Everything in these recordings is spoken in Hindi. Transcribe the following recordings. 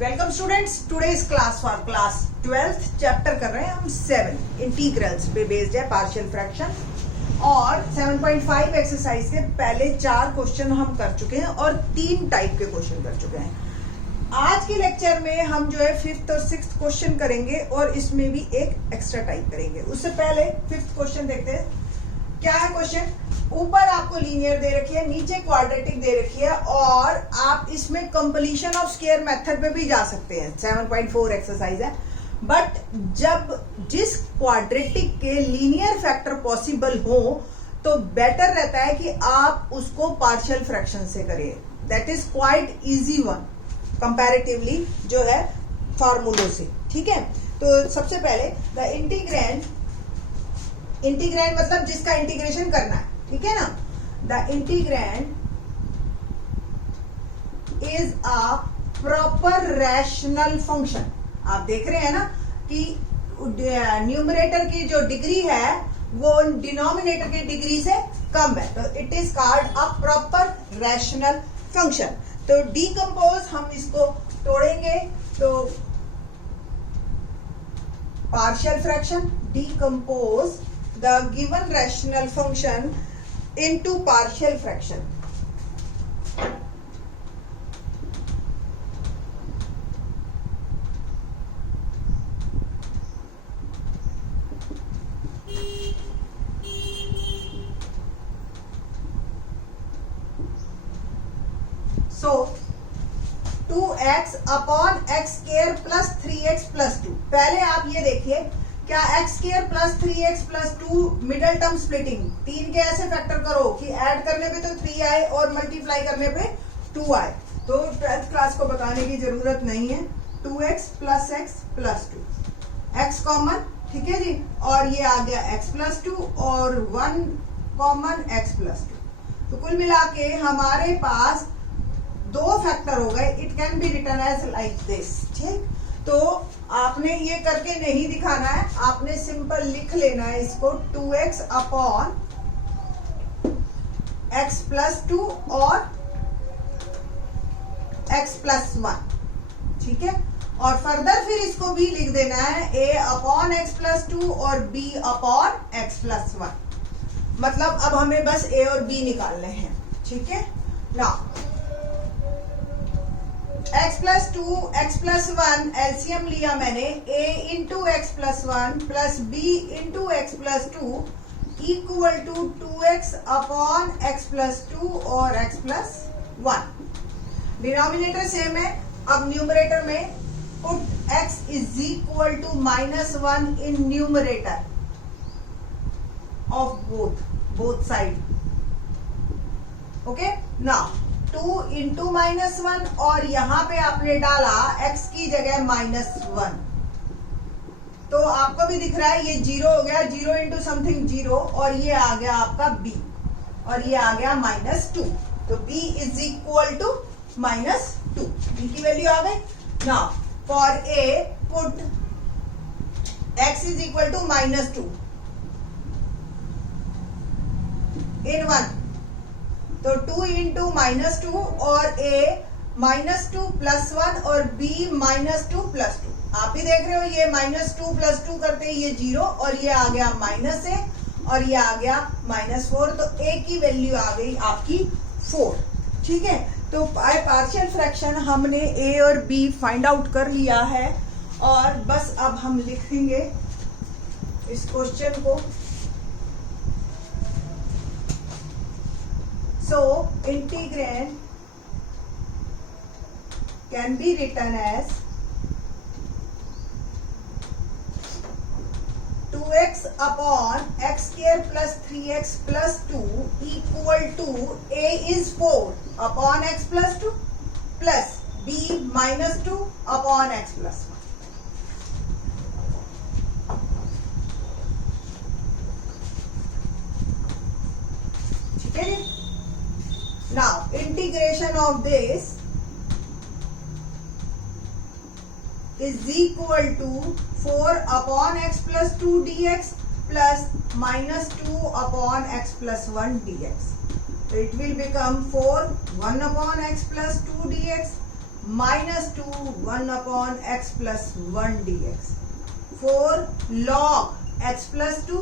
Welcome students, today's class for class 12th chapter कर रहे हैं हम 7 इंटीग्रल्स पे बेस्ड है पार्शियल फ्रैक्शन। और 7.5 एक्सरसाइज के पहले 4 क्वेश्चन हम कर चुके हैं और 3 टाइप के क्वेश्चन कर चुके हैं। आज के लेक्चर में हम जो है 5th और 6th क्वेश्चन करेंगे और इसमें भी एक एक्स्ट्रा टाइप करेंगे। उससे पहले 5th क्वेश्चन देखते हैं। क्या है क्वेश्चन? ऊपर आपको लीनियर दे रखी है, नीचे क्वाड्रेटिक दे रखी है और आप इसमें कंप्लीशन ऑफ स्क्वायर मेथड पे भी जा सकते हैं। 7.4 एक्सरसाइज है। बट जब जिस क्वाड्रेटिक के लीनियर फैक्टर पॉसिबल हो तो बेटर रहता है कि आप उसको पार्शियल फ्रैक्शन से करें। That is quite easy one comparatively जो है फार्मूलों से। ठीक है, तो सबसे पहले द इंटीग्रैंड मतलब जिसका इंटीग्रेशन करना है, ठीक है ना। The integrand is a proper rational function. आप देख रहे हैं ना कि न्यूमरेटर की जो डिग्री है वो डिनोमिनेटर की डिग्री से कम है, तो it is called a proper rational function. तो डीकंपोज हम इसको तोड़ेंगे तो partial fraction, decompose the given rational function into partial fraction. So 2x upon x square plus 3x plus 2। पहले आप ये देखिए, क्या x square plus 3x plus 2 middle term splitting 3 के ऐसे फैक्टर करो कि ऐड करने पे तो 3 आए और मल्टीप्लाई करने पे 2 आए। तो 12th क्लास को बताने की जरूरत नहीं है। 2x plus x plus 2, x common, ठीक है जी, और ये आ गया x प्लस 2 और 1 कॉमन x प्लस 2। तो कुल मिला के हमारे पास 2 फैक्टर हो गए। It can be written as like this. ठीक, तो आपने ये करके नहीं दिखाना है, आपने सिंपल लिख लेना है इसको 2x अपॉन x प्लस 2 और x प्लस 1। ठीक है, और फर्दर फिर इसको भी लिख देना है a अपॉन x प्लस 2 और b अपॉन x प्लस 1। मतलब अब हमें बस a और b निकालने हैं। ठीक है ना, x plus 2 x plus 1 LCM लिया मैंने, a into X plus 1 plus b into X plus 2 equal to 2x upon X plus 2 और x प्लस 1। डिनोमिनेटर सेम है। अब न्यूमरेटर में put x is equal to -1 in numerator of both side. Okay, now 2 into -1 और यहां पे आपने डाला x की जगह -1, तो आपको भी दिख रहा है ये 0 हो गया, 0 इंटू समथिंग 0, और ये आ गया आपका b और ये आ गया -2। तो b is equal to -2, b की वैल्यू आ गई। Now for a put x is equal to -2 in 1, तो 2 इंटू -2 और a -2 प्लस 1 और b -2 प्लस 2। आप भी देख रहे हो ये -2 प्लस 2 करते ये 0 और ये आ गया -a और ये आ गया -4। तो a की वैल्यू आ गई आपकी 4। ठीक है, तो बाय पार्शियल फ्रैक्शन हमने a और b फाइंड आउट कर लिया है और बस अब हम लिखेंगे इस क्वेश्चन को। So integrand can be written as 2x upon x square plus 3x plus 2 equal to a is 4 upon x plus 2 plus b -2 upon x plus 1। ठीक है, now integration of this is equal to 4 upon x plus 2 dx plus -2 upon x plus 1 dx. So it will become 4 1 upon x plus 2 dx -2 1 upon x plus 1 dx, 4 log x plus 2,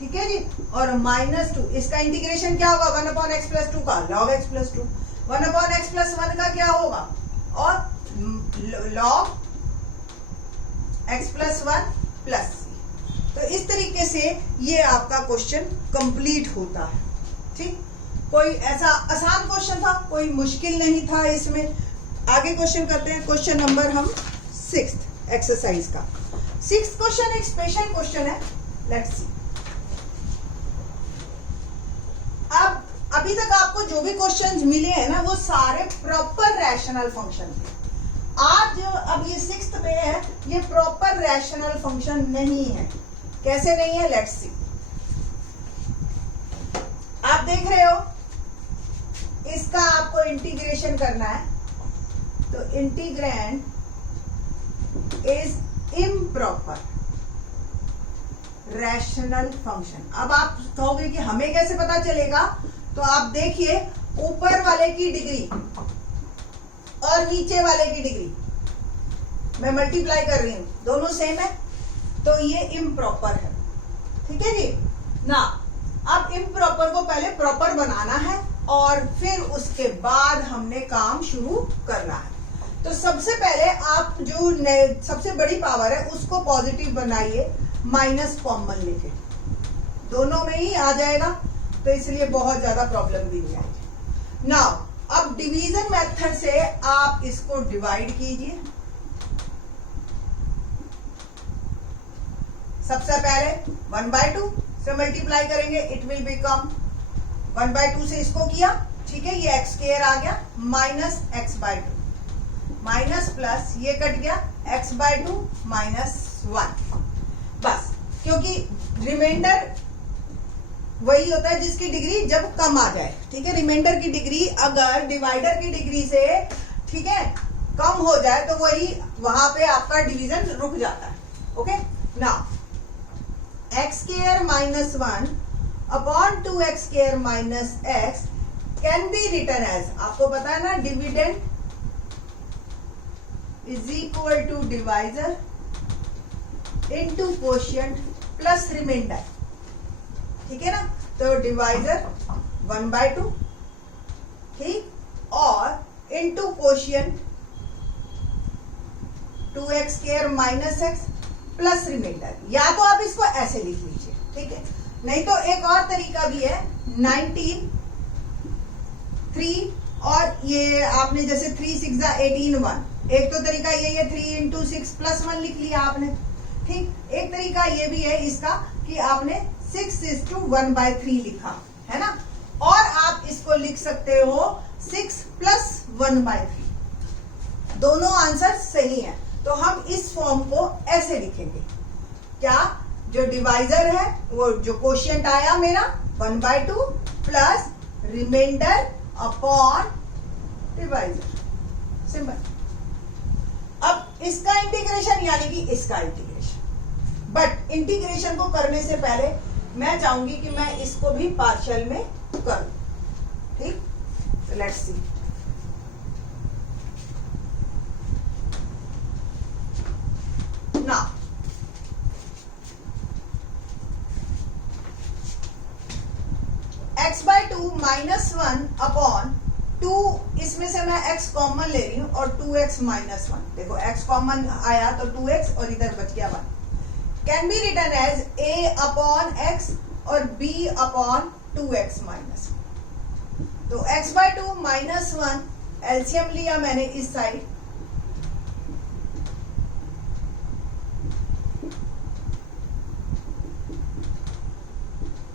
ठीक है जी, और -2 इसका इंटीग्रेशन क्या होगा 1 अपॉन x प्लस 2 का log x plus 2, 1 upon x plus 1 का क्या होगा और log x plus 1 plus c। तो इस तरीके से ये आपका क्वेश्चन कंप्लीट होता है। ठीक, कोई ऐसा आसान क्वेश्चन था, कोई मुश्किल नहीं था इसमें। आगे क्वेश्चन करते हैं, क्वेश्चन नंबर हम 6th एक्सरसाइज का। 6th क्वेश्चन एक स्पेशल क्वेश्चन है, लेट्स सी। अब अभी तक आपको जो भी क्वेश्चंस मिले हैं ना वो सारे प्रॉपर रैशनल फंक्शन थे। आज अब ये 6th पे है, ये प्रॉपर रैशनल फंक्शन नहीं है। कैसे नहीं है, लेट्स सी। आप देख रहे हो इसका आपको इंटीग्रेशन करना है, तो integrand is improper rational function. अब आप कहोगे कि हमें कैसे पता चलेगा, तो आप देखिए ऊपर वाले की डिग्री और नीचे वाले की डिग्री मैं मल्टीप्लाई कर रही हूं, दोनों सेम है, तो ये इम्प्रॉपर है। ठीक है जी ना। अब इम्प्रॉपर को पहले प्रॉपर बनाना है और फिर उसके बाद हमने काम शुरू करना है। तो सबसे पहले आप जो सबसे बड़ी पावर है उसको पॉजिटिव बनाइए, माइनस कॉमन लेके, दोनों में ही आ जाएगा, तो इसलिए बहुत ज्यादा प्रॉब्लम भी नहीं आएगी। नाउ अब डिवीजन मेथड से आप इसको डिवाइड कीजिए। सबसे पहले 1/2 से मल्टीप्लाई करेंगे, इट विल बिकम 1/2 से इसको किया, ठीक है, ये x स्क्वायर आ गया माइनस x/2 माइनस प्लस ये कट गया x/2 माइनस 1। बस, क्योंकि रिमाइंडर वही होता है जिसकी डिग्री जब कम आ जाए। ठीक है, रिमाइंडर की डिग्री अगर डिवाइडर की डिग्री से, ठीक है, कम हो जाए तो वही वहां पे आपका डिवीजन रुक जाता है। Okay, now x square minus 1 upon 2x square minus x can be written as, आपको पता है ना, dividend is equal to divisor into quotient plus remainder. ठीक है ना, तो डिवाइजर 1/2, ठीक, और into quotient 2x square minus x plus remainder. या तो आप इसको ऐसे लिख लीजिए, ठीक है, नहीं तो एक और तरीका भी है, 19 3 और ये आपने जैसे 3 6 18 1, एक तो तरीका ये 3 × 6 प्लस 1 लिख लिया आपने। ठीक, एक तरीका ये भी है इसका कि आपने 6:1/3 लिखा है ना, और आप इसको लिख सकते हो 6 + 1/3। दोनों आंसर सही है, तो हम इस फॉर्म को ऐसे लिखेंगे, क्या, जो डिवाइजर है वो जो कोशिएंट आया मेरा 1/2 plus remainder upon divisor, simple. अब इसका इंटीग्रेशन यानी कि इसका इंटीग्रेशन, बट इंटीग्रेशन को करने से पहले मैं चाहूंगी कि मैं इसको भी पार्शियल में करूं। ठीक, तो let's see. Now x/2 minus 1 upon 2, इसमें से मैं x कॉमन ले रही हूं और 2x माइनस 1, देखो x कॉमन आया तो 2x और इधर बच गया 1, can be written as a upon x और b अपॉन 2x माइनस 1। तो x/2 माइनस 1 एलसीएम लिया मैंने इस साइड,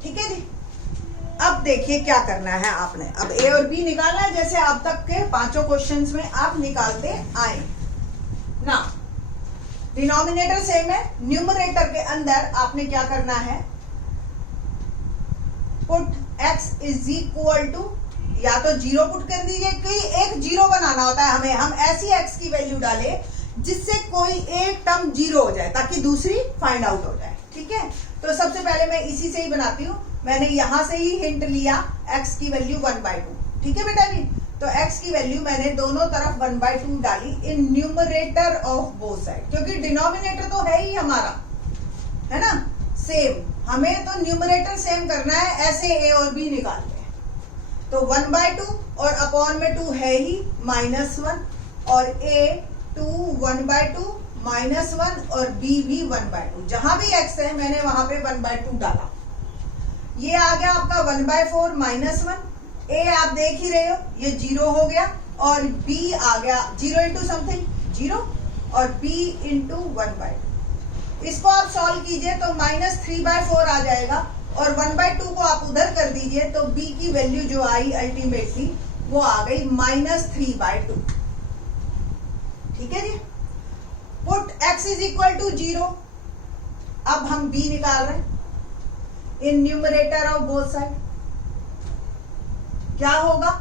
ठीक है जी। अब देखिए क्या करना है आपने, अब a और b निकालना है जैसे अब तक के पांचों क्वेश्चंस में आप निकालते आए ना। डिनोमिनेटर सेम है, न्यूमरेटर के अंदर आपने क्या करना है, put x is equal to, या तो 0 पुट कर दीजिए, कोई एक 0 बनाना होता है हमें, हम ऐसी x की वैल्यू डाले जिससे कोई एक टर्म 0 हो जाए ताकि दूसरी फाइंड आउट हो जाए। ठीक है, तो सबसे पहले मैं इसी से ही बनाती हूँ, मैंने यहां से ही हिंट लिया x की वैल्यू 1/2। ठीक है बेटा जी, तो x की वैल्यू मैंने दोनों तरफ 1/2 डाली इन न्यूमरेटर ऑफ बोथ साइड, क्योंकि डिनोमिनेटर तो है ही हमारा, है ना, सेम, हमें तो न्यूमरेटर सेम करना है, ऐसे a और b निकालते हैं। तो 1/2 और अपॉन में 2 है ही -1 और a 2 1/2 -1 और b भी 1/2, जहां भी x है मैंने वहां पे 1/2 डाला। ये आ गया आपका 1/4 -1, a आप देख ही रहे हो ये 0 हो गया और b आ गया 0 इंटू समथिंग 0 और b इंटू 1/2। इसको आप सॉल्व कीजिए तो -3/4 आ जाएगा और 1/2 को आप उधर कर दीजिए तो b की वैल्यू जो आई अल्टीमेटली वो आ गई -3/2। ठीक है जी। Put x is equal to 0। अब हम b निकाल रहे हैं in numerator of both side. क्या होगा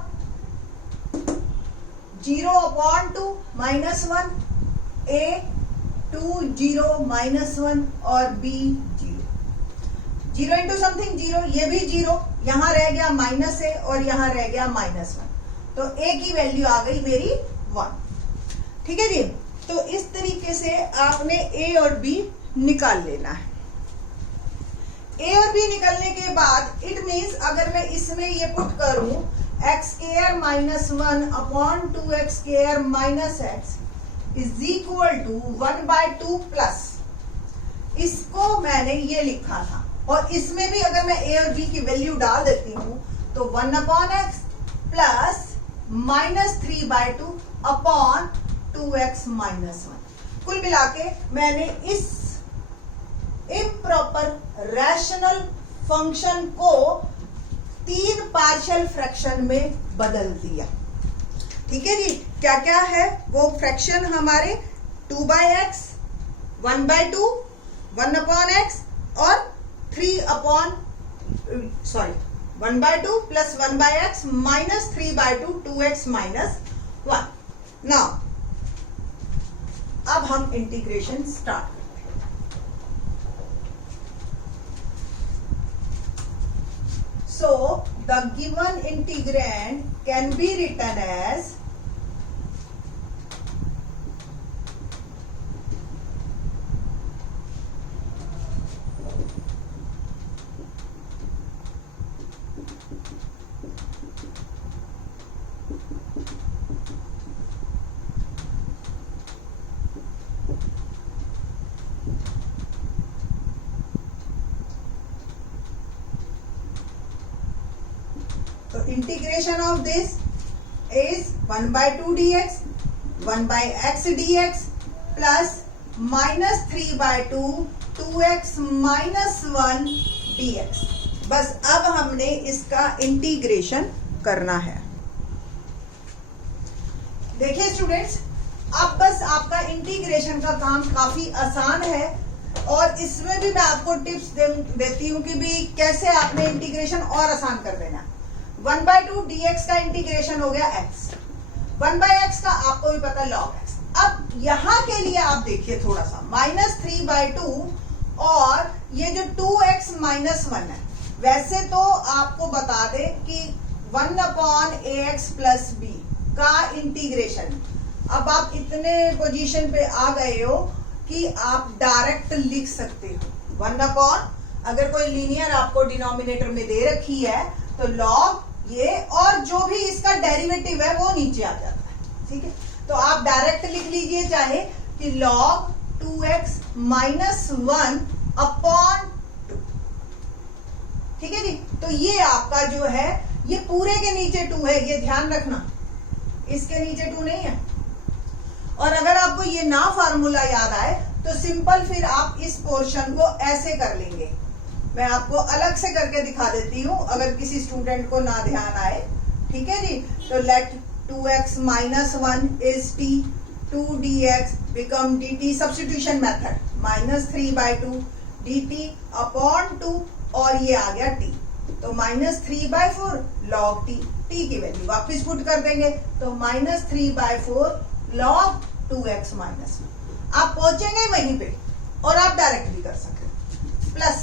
0/2 -1 a 2 0 -1 और b 0 इंटू समथिंग 0, ये भी 0, यहां रह गया -a और यहां रह गया -1, तो a की वैल्यू आ गई मेरी 1। ठीक है जी। तो इस तरीके से आपने a और b निकाल लेना है। a और b निकलने के बाद इट मीन्स अगर मैं इसमें ये पुट करूं x² -1 upon 2x² -x is equal to 1/2 plus, इसको मैंने ये लिखा था और इसमें भी अगर मैं a और b की वैल्यू डाल देती हूं तो 1/x प्लस -3/2 अपॉन 2x -1। कुल मिला के मैंने इस इम्प्रॉपर रैशनल फंक्शन को 3 पार्शियल फ्रैक्शन में बदल दिया। ठीक है जी। क्या क्या है वो फ्रैक्शन हमारे 2/x 1/2 1/x और 1/2 प्लस 1/x -3/2 2x -1। नाउ अब हम इंटीग्रेशन स्टार्ट करते हैं। So the given integrand can be written as integration of this is 1/2 dx 1/x dx plus -3/2 2x -1 dx। बस अब हमने इसका इंटीग्रेशन करना है। देखिए स्टूडेंट्स, अब बस आपका इंटीग्रेशन का काम काफी आसान है और इसमें भी मैं आपको टिप्स देती हूं कि भी कैसे आपने इंटीग्रेशन और आसान कर देना। 1/2 dx का इंटीग्रेशन हो गया x, 1/x का आपको भी पता log x। अब यहां के लिए आप देखिए थोड़ा सा -3/2 और ये जो 2x -1 है, वैसे तो आपको बता दे कि 1/ax प्लस b का इंटीग्रेशन। अब आप इतने पोजीशन पे आ गए हो कि आप डायरेक्ट लिख सकते हो 1/, अगर कोई लीनियर आपको डिनोमिनेटर में दे रखी है तो log ये और जो भी इसका डेरिवेटिव है वो नीचे आ जाता है। ठीक है, तो आप डायरेक्ट लिख लीजिए चाहे कि log 2x -1 अपॉन 2। ठीक है जी। तो ये आपका जो है ये पूरे के नीचे 2 है, ये ध्यान रखना, इसके नीचे 2 नहीं है। और अगर आपको ये ना फार्मूला याद आए तो सिंपल फिर आप इस पोर्शन को ऐसे कर लेंगे। मैं आपको अलग से करके दिखा देती हूं अगर किसी स्टूडेंट को ना ध्यान आए। ठीक है जी। तो let 2x -1 is t, 2 dx become dt, substitution method, -3/2 dt upon 2 और ये आ गया t, तो -3/4 log t, t की वैल्यू वापस पुट कर देंगे तो -3/4 log 2x -1। आप पहुंचेंगे वहीं पे और आप डायरेक्ट भी कर सकते हैं। प्लस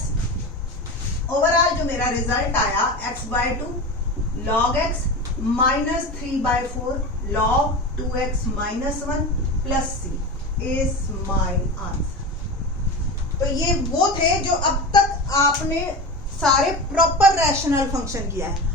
ओवरऑल जो मेरा रिजल्ट आया x/2 log x -3/4 log 2x - 1 plus c is my answer. तो ये वो थे जो अब तक आपने सारे प्रॉपर रैशनल फंक्शन किया है।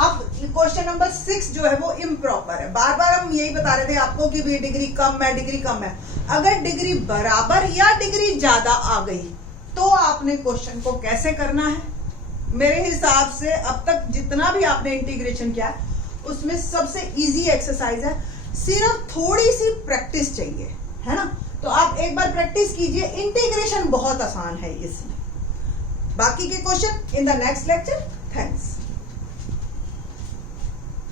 अब क्वेश्चन नंबर 6 जो है वो इम्प्रॉपर है। बार बार हम यही बता रहे थे आपको कि भी डिग्री कम है, डिग्री कम है। अगर डिग्री बराबर या डिग्री ज्यादा आ गई तो आपने क्वेश्चन को कैसे करना है? मेरे हिसाब से अब तक जितना भी आपने इंटीग्रेशन किया है उसमें सबसे इजी एक्सरसाइज है। सिर्फ थोड़ी सी प्रैक्टिस चाहिए, है ना? तो आप एक बार प्रैक्टिस कीजिए, इंटीग्रेशन बहुत आसान है इसमें। बाकी के question in the next lecture. Thanks.